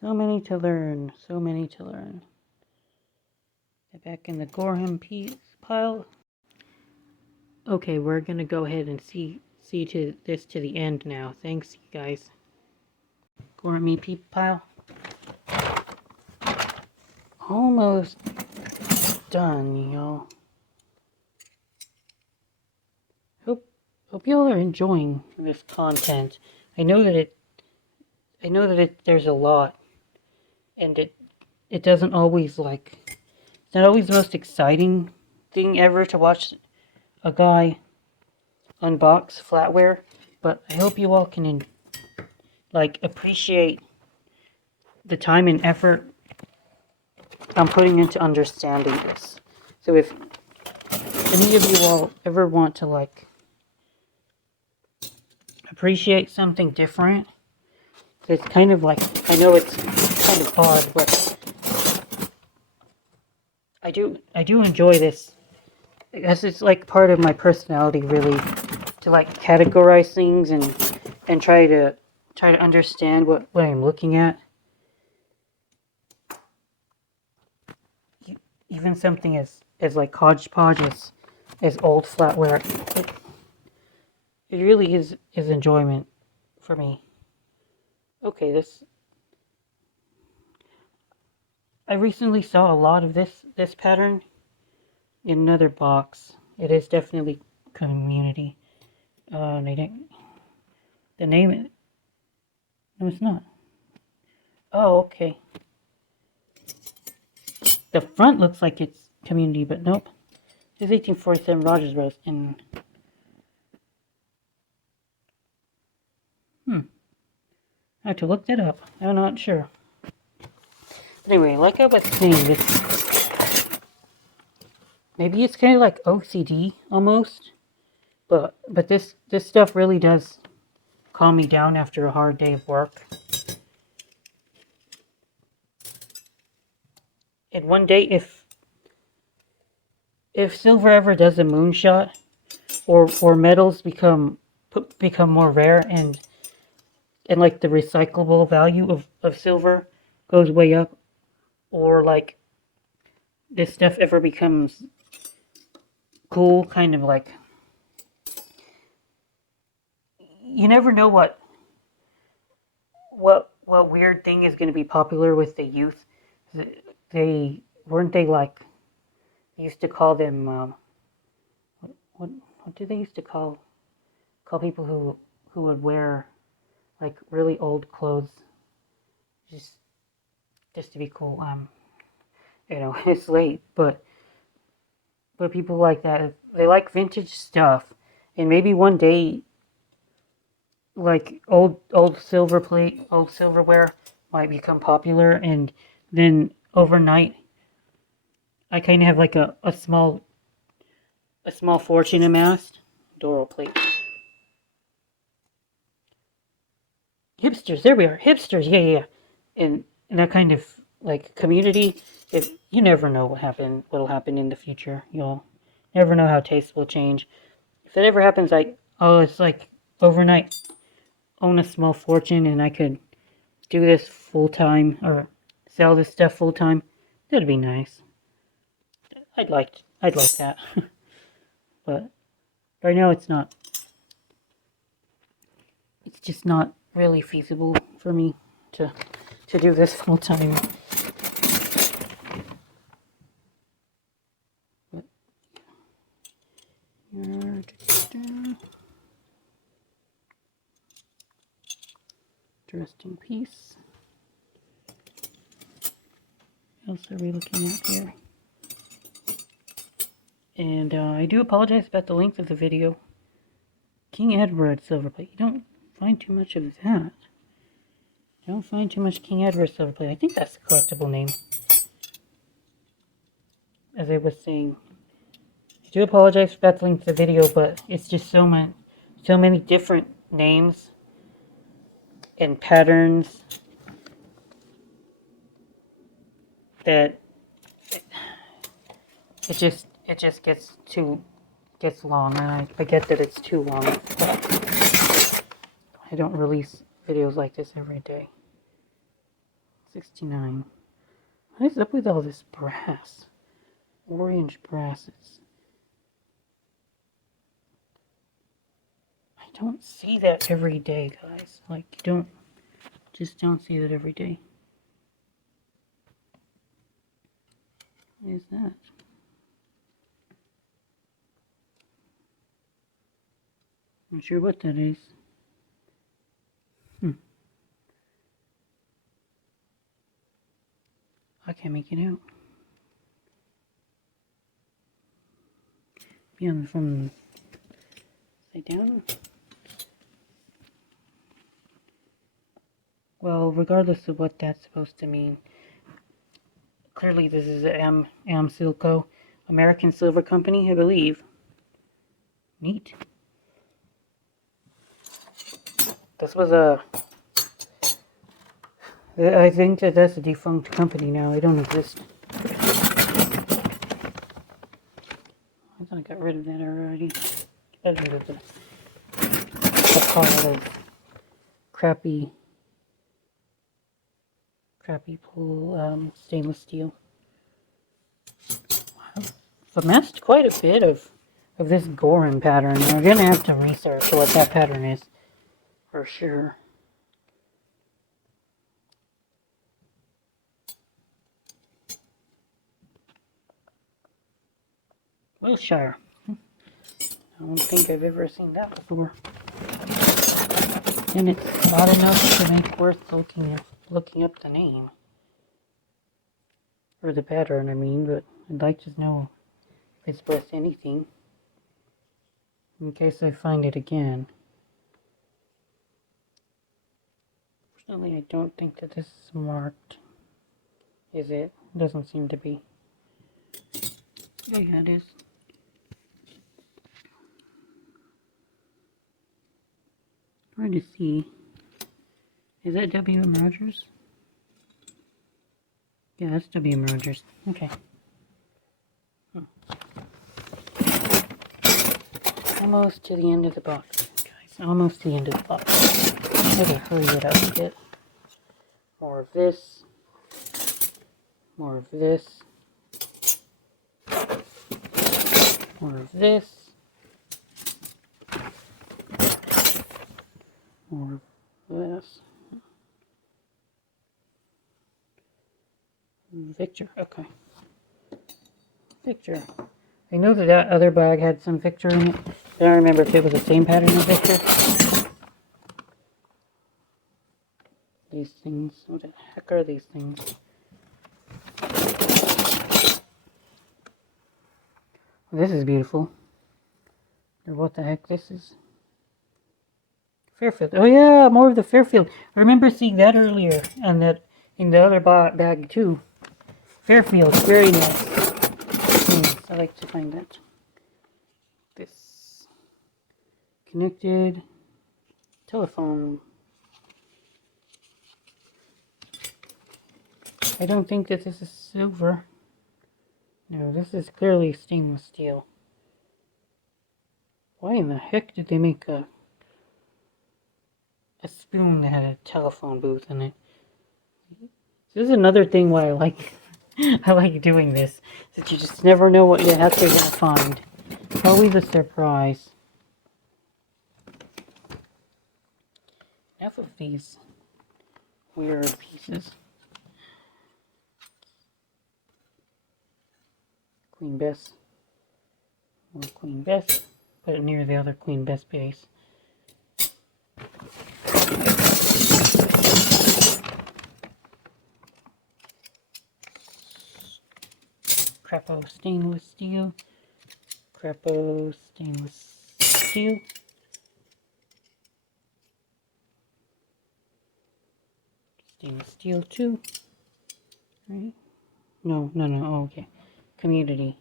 So many to learn. So many to learn. Get back in the Gorham piece pile. Okay, we're gonna go ahead and see to this to the end now. Thanks, you guys. Gorham peep pile. Almost done, y'all. Hope y'all are enjoying this content. I know that there's a lot, and it doesn't always it's not always the most exciting thing ever to watch a guy unbox flatware, but I hope you all can appreciate the time and effort I'm putting into understanding this. So if any of you all ever want to appreciate something different, it's kind of I know it's kind of odd, but I do enjoy this. I guess it's part of my personality, really, to categorize things and try to understand what I'm looking at. Even something as hodgepodge as old flatware, it really is enjoyment for me. Okay, I recently saw a lot of this pattern in another box. It is definitely community. They didn't. The name. No, it's not. Oh, okay. The front looks like it's community, but nope. It's 1847 Rogers Bros. And I have to look that up. I'm not sure. But anyway, like I was saying, maybe it's kind of like OCD almost, but this stuff really does calm me down after a hard day of work. And one day, if silver ever does a moonshot, or metals become more rare, and the recyclable value of silver goes way up, or this stuff ever becomes cool, kind of you never know what weird thing is going to be popular with the youth. They used to call them what do they used to call people who would wear really old clothes just to be cool. It's late, but people like that, they like vintage stuff, and maybe one day old silverplate, old silverware might become popular, and then overnight I kind of have a small fortune amassed. Doro plate. Hipsters, there we are. Hipsters, yeah. And that kind of community. If you never know what'll happen in the future, you'll never know how tastes will change. If it ever happens, it's overnight, own a small fortune, and I could do this full time or sell this stuff full time. That'd be nice. I'd like that. But right now it's not. It's just not really feasible for me to do this full time. But interesting piece. What else are we looking at here? And I do apologize about the length of the video. King Edward Silverplate. You don't find too much of that. Don't find too much King Edward Silverplate. I think that's the collectible name. As I was saying, I do apologize about the length of the video, but it's just so many different names and patterns that it just gets long, and I get that it's too long. But I don't release videos like this every day. 69. What is up with all this brass? Orange brasses. I don't see that every day, guys. Like, you just don't see that every day. What is that? Not sure what that is. I can't make it out. Beyond from upside down. Well, regardless of what that's supposed to mean, clearly this is Am Silco, American Silver Company, I believe. Neat. This was I think that's a defunct company now. They don't exist. I thought I got rid of that already. Got rid of the pile of crappy pull stainless steel. Wow. I've amassed quite a bit of this Gorin pattern. We're gonna have to research what that pattern is for sure. Wilshire. I don't think I've ever seen that before. And it's not enough to make worth looking up the name. Or the pattern, I mean, but I'd like to know if it's worth anything. In case I find it again. Fortunately, I don't think that this is marked. Is it? It doesn't seem to be. Oh yeah, it is. Trying to see. Is that W.M. Rogers? Yeah, that's W.M. Rogers. Okay. Almost to the end of the box, guys. Almost to the end of the box. Okay, hurry it up a bit. More of this. More of this. More of this. More of this. Victor, okay. Victor. I know that other bag had some Victor in it. I don't remember if it was the same pattern as Victor. These things, what the heck are these things? This is beautiful. Or what the heck this is? Fairfield. Oh yeah, more of the Fairfield. I remember seeing that earlier, and that in the other bag too. Fairfield, very nice. I like to find that. This connected telephone. I don't think that this is silver. No, this is clearly stainless steel. Why in the heck did they make a spoon that had a telephone booth in it? This is another thing why I like I like doing this. That you just never know what you're actually gonna find. It's always a surprise. Enough of these weird pieces. Queen Bess. More Queen Bess. Put it near the other Queen Bess base. Crapo stainless steel. Crapo stainless steel. Stainless steel too. Right? No. Oh, okay. Community.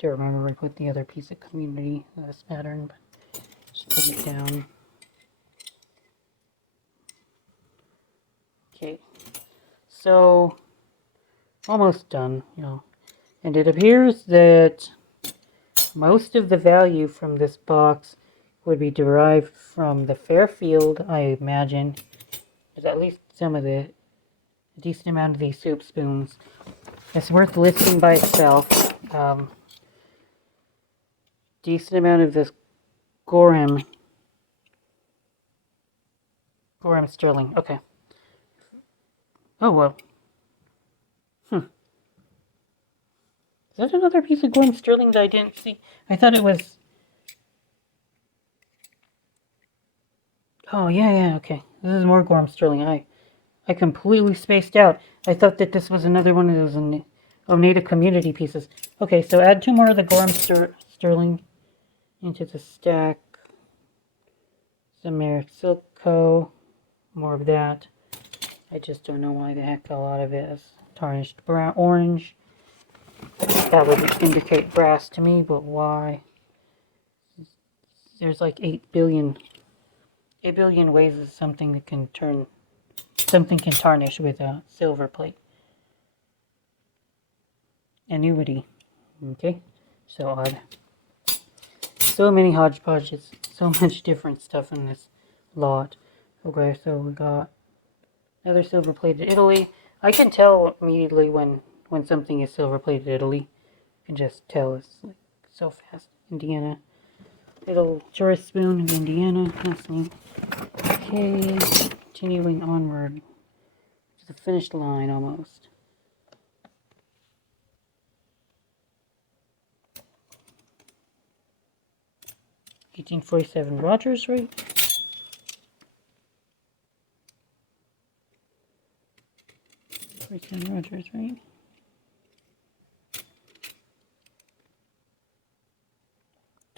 Don't remember where I put the other piece of community, this pattern, but just put it down. Okay. So, almost done, And it appears that most of the value from this box would be derived from the Fairfield, I imagine. There's at least some of it. a decent amount of these soup spoons. It's worth listing by itself. Decent amount of this Gorham sterling. Okay. Oh, well. Is that another piece of Gorham sterling that I didn't see? I thought it was... Oh, yeah, okay. This is more Gorham sterling. I completely spaced out. I thought that this was another one of those Oneida community pieces. Okay, so add 2 more of the Gorham sterling into the stack. Some Silk Co. More of that. I just don't know why the heck a lot of it is tarnished brown orange. That would indicate brass to me, but why? There's like 8 billion ways of something that can tarnish with a silver plate. Annuity. Okay, so odd. So many hodgepodges, so much different stuff in this lot. Okay, so we got another silver plated Italy. I can tell immediately when something is silver plated Italy. You can just tell, it's like so fast. Indiana. Little tourist spoon of Indiana. That's neat. Okay, continuing onward to the finish line almost. $18.47 Rogers, right? Rogers, right?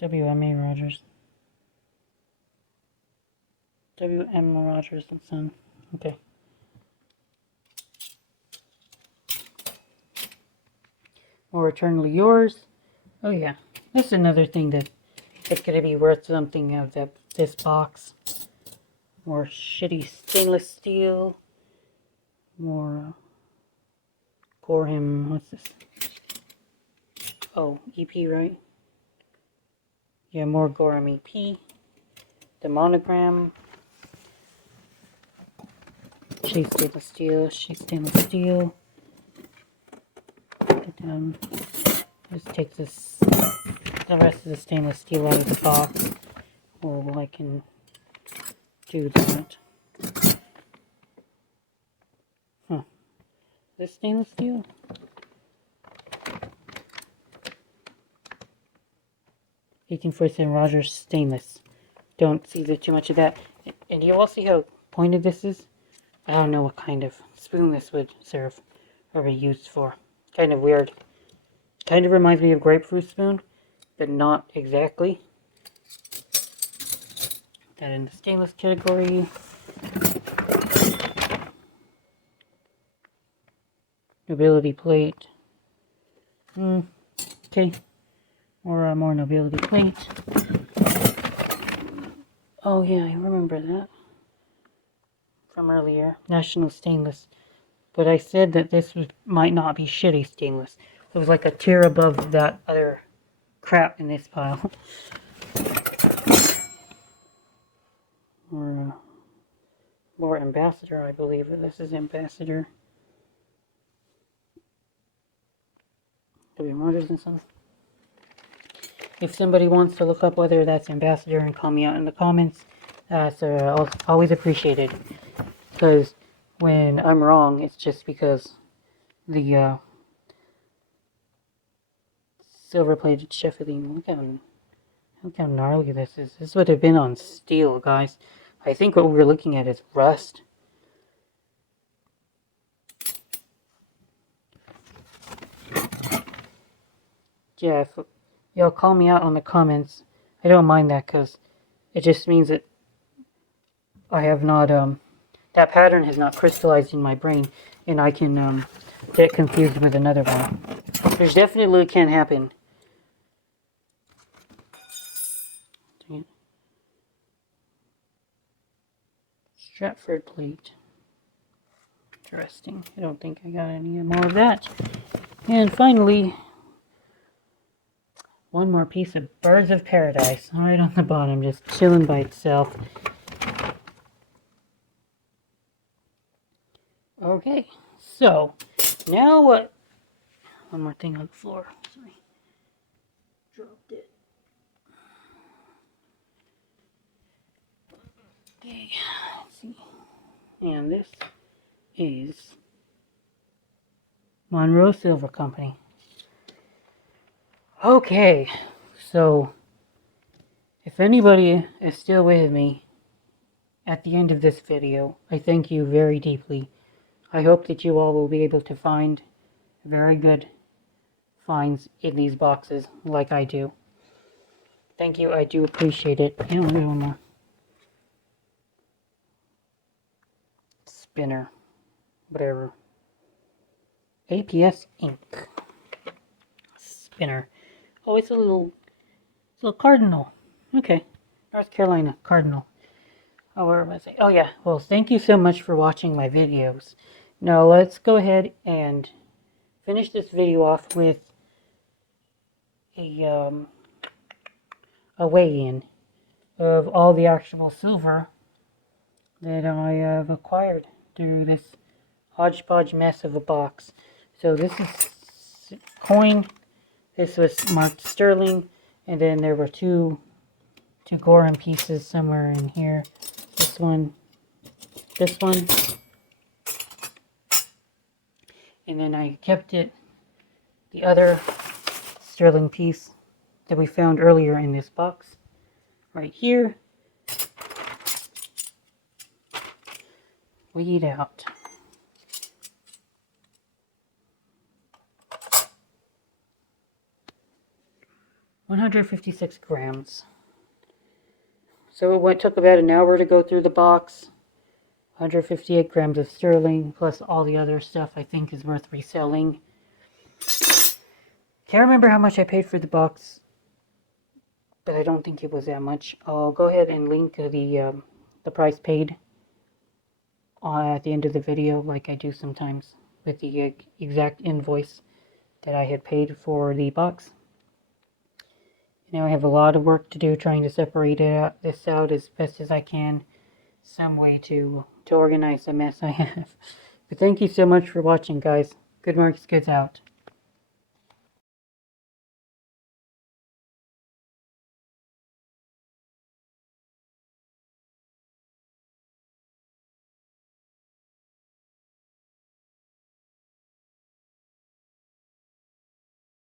WMA Rogers. WM Rogers and Son. Okay. More Eternally Yours. Oh yeah. That's another thing that's going to be worth something of this box. More shitty stainless steel. More Gorham. What's this? Oh, EP, right? Yeah, more Gorham EP. The monogram. Sheet stainless steel. Sheet stainless steel. Put it down. Just take this, the rest of the stainless steel out of the box. Well, I can do that. This stainless steel? $18.47 Rogers stainless. Don't see too much of that. And you all see how pointed this is? I don't know what kind of spoon this would serve or be used for. Kind of weird. Kind of reminds me of grapefruit spoon, but not exactly. That in the stainless category. Nobility plate. Okay. Or more nobility plate. Oh yeah, I remember that from earlier. National Stainless. But I said that this might not be shitty stainless. It was like a tier above that other crap in this pile. Or more Ambassador, I believe. This is Ambassador. W. Motors and Son. If somebody wants to look up whether that's Ambassador and call me out in the comments, that's always appreciated. Because when I'm wrong, it's just because the silver-plated Sheffield. Look how gnarly this is. This would have been on steel, guys. I think what we're looking at is rust. Yeah, if y'all call me out on the comments, I don't mind that, because it just means that I have not, that pattern has not crystallized in my brain, and I can get confused with another one. Which definitely can happen. Stratford plate. Interesting. I don't think I got any more of that. And finally, one more piece of Birds of Paradise. Right on the bottom, just chilling by itself. Okay, So, now what? One more thing on the floor. Sorry. Dropped it. Okay, let's see. And this is Monroe Silver Company. Okay, so if anybody is still with me at the end of this video, I thank you very deeply. I hope that you all will be able to find very good finds in these boxes like I do. Thank you, I do appreciate it. And a little more. Spinner. Whatever. APS ink. Spinner. Oh, it's a little cardinal. Okay. North Carolina Cardinal. Oh, where was I? Oh, yeah. Well, thank you so much for watching my videos. Now, let's go ahead and finish this video off with a weigh-in of all the actual silver that I have acquired through this hodgepodge mess of a box. So this is coin. This was marked sterling, and then there were two Goran pieces somewhere in here. This one, and then I kept it, the other sterling piece that we found earlier in this box, right here, weighed out. $156 grams. So it took about an hour to go through the box. 158 grams of sterling, plus all the other stuff I think is worth reselling. Can't remember how much I paid for the box, but I don't think it was that much. I'll go ahead and link the price paid at the end of the video, like I do sometimes, with the exact invoice that I had paid for the box. Now I have a lot of work to do trying to separate this out as best as I can. Some way to organize the mess I have. But thank you so much for watching, guys. Good Marks, Goods out.